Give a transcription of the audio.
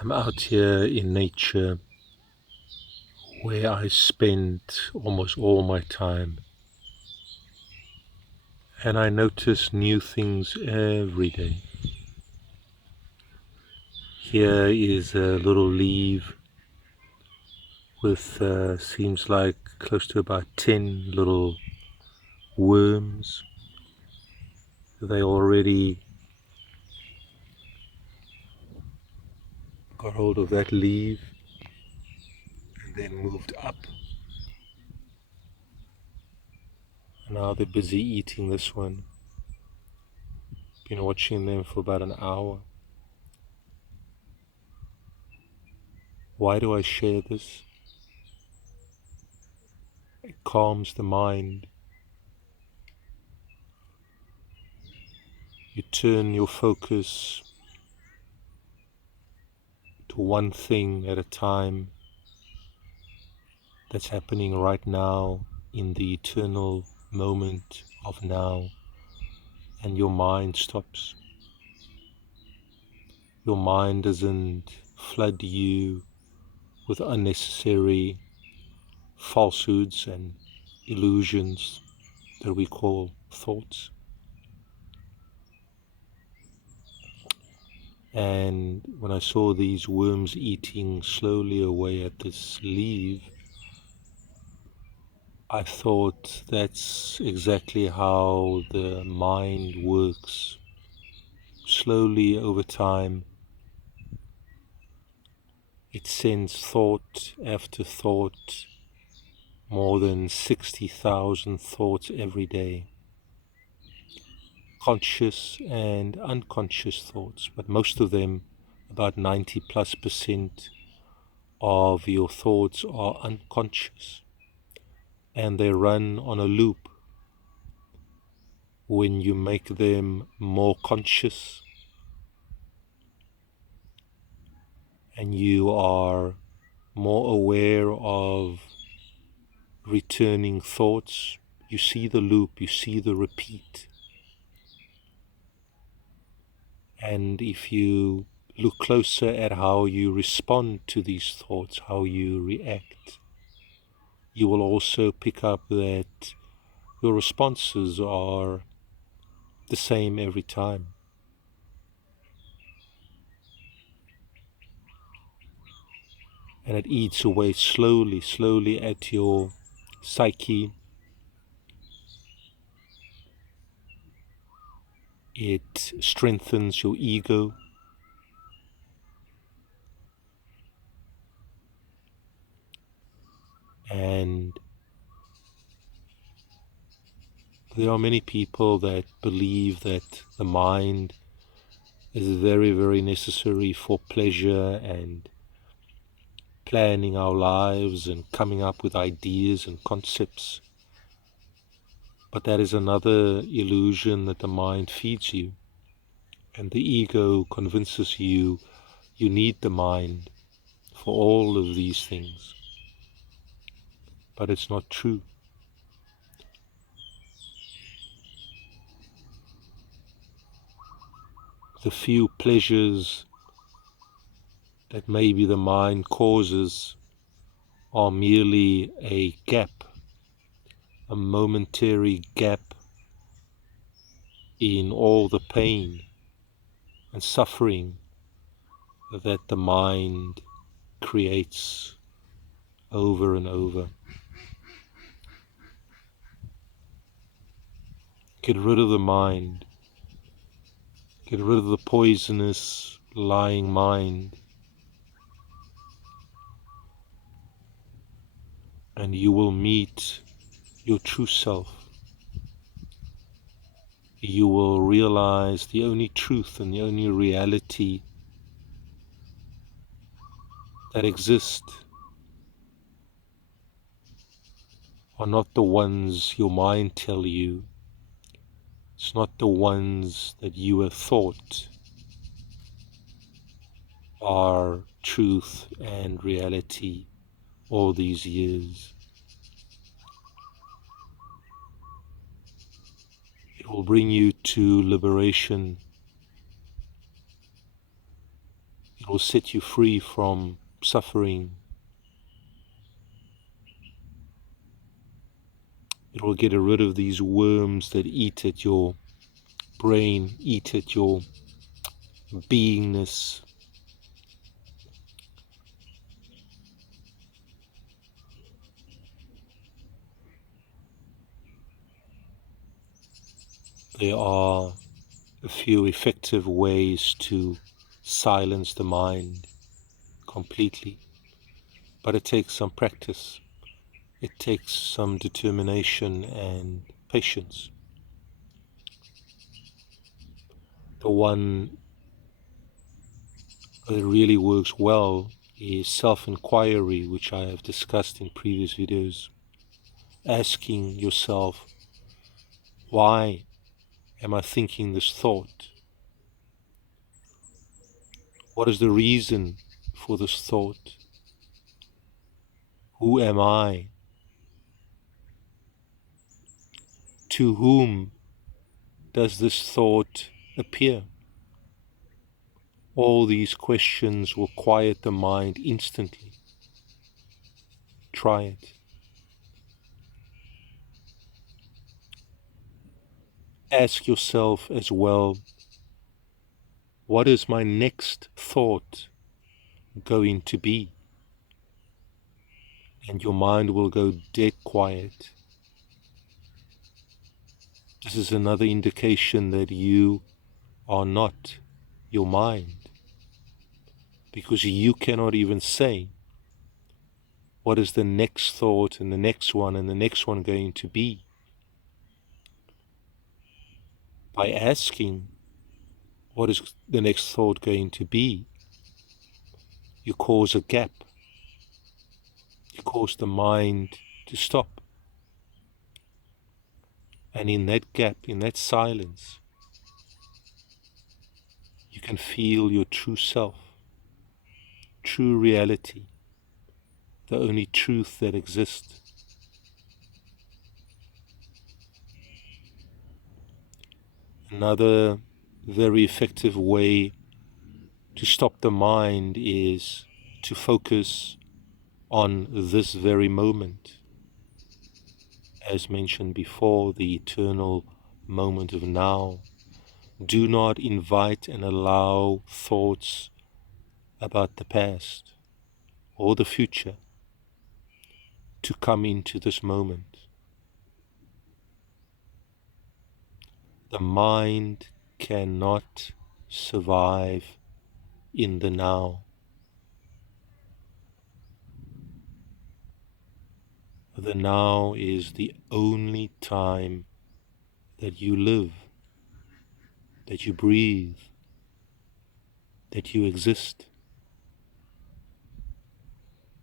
I'm out here in nature where I spend almost all my time, and I notice new things every day. Here is a little leaf with seems like close to about 10 little worms. They already got hold of that leaf and then moved up. And now they're busy eating this one. Been watching them for about an hour. Why do I share this? It calms the mind. You turn your focus to one thing at a time that's happening right now in the eternal moment of now, and your mind stops. Your mind doesn't flood you with unnecessary falsehoods and illusions that we call thoughts. And when I saw these worms eating slowly away at this leaf, I thought that's exactly how the mind works. Slowly over time, it sends thought after thought, more than 60,000 thoughts every day. Conscious and unconscious thoughts, but most of them, about 90+% of your thoughts are unconscious, and they run on a loop. When you make them more conscious and you are more aware of returning thoughts, you see the loop, you see the repeat. And if you look closer at how you respond to these thoughts, how you react, you will also pick up that your responses are the same every time. And it eats away slowly, slowly at your psyche. It strengthens your ego. And there are many people that believe that the mind is very, very necessary for pleasure and planning our lives and coming up with ideas and concepts. But that is another illusion that the mind feeds you. And the ego convinces you you need the mind for all of these things. But it's not true. The few pleasures that maybe the mind causes are merely a gap, a momentary gap in all the pain and suffering that the mind creates over and over. Get rid of the mind. Get rid of the poisonous, lying mind, and you will meet your true self. You will realize the only truth and the only reality that exist are not the ones your mind tell you. It's not the ones that you have thought are truth and reality all these years. It will bring you to liberation. It It will set you free from suffering. It will get rid of these worms that eat at your brain, eat at your beingness. There are a few effective ways to silence the mind completely, but it takes some practice. It takes some determination and patience. The one that really works well is self-inquiry, which I have discussed in previous videos. Asking yourself, why am I thinking this thought? What is the reason for this thought? Who am I? To whom does this thought appear? All these questions will quiet the mind instantly. Try it. Ask yourself as well, what is my next thought going to be? And your mind will go dead quiet. This is another indication that you are not your mind, because you cannot even say what is the next thought and the next one and the next one going to be. By asking what is the next thought going to be, you cause a gap. You cause the mind to stop. And in that gap, in that silence, you can feel your true self, true reality, the only truth that exists. Another very effective way to stop the mind is to focus on this very moment. As mentioned before, the eternal moment of now. Do not invite and allow thoughts about the past or the future to come into this moment. The mind cannot survive in the now. The now is the only time that you live, that you breathe, that you exist.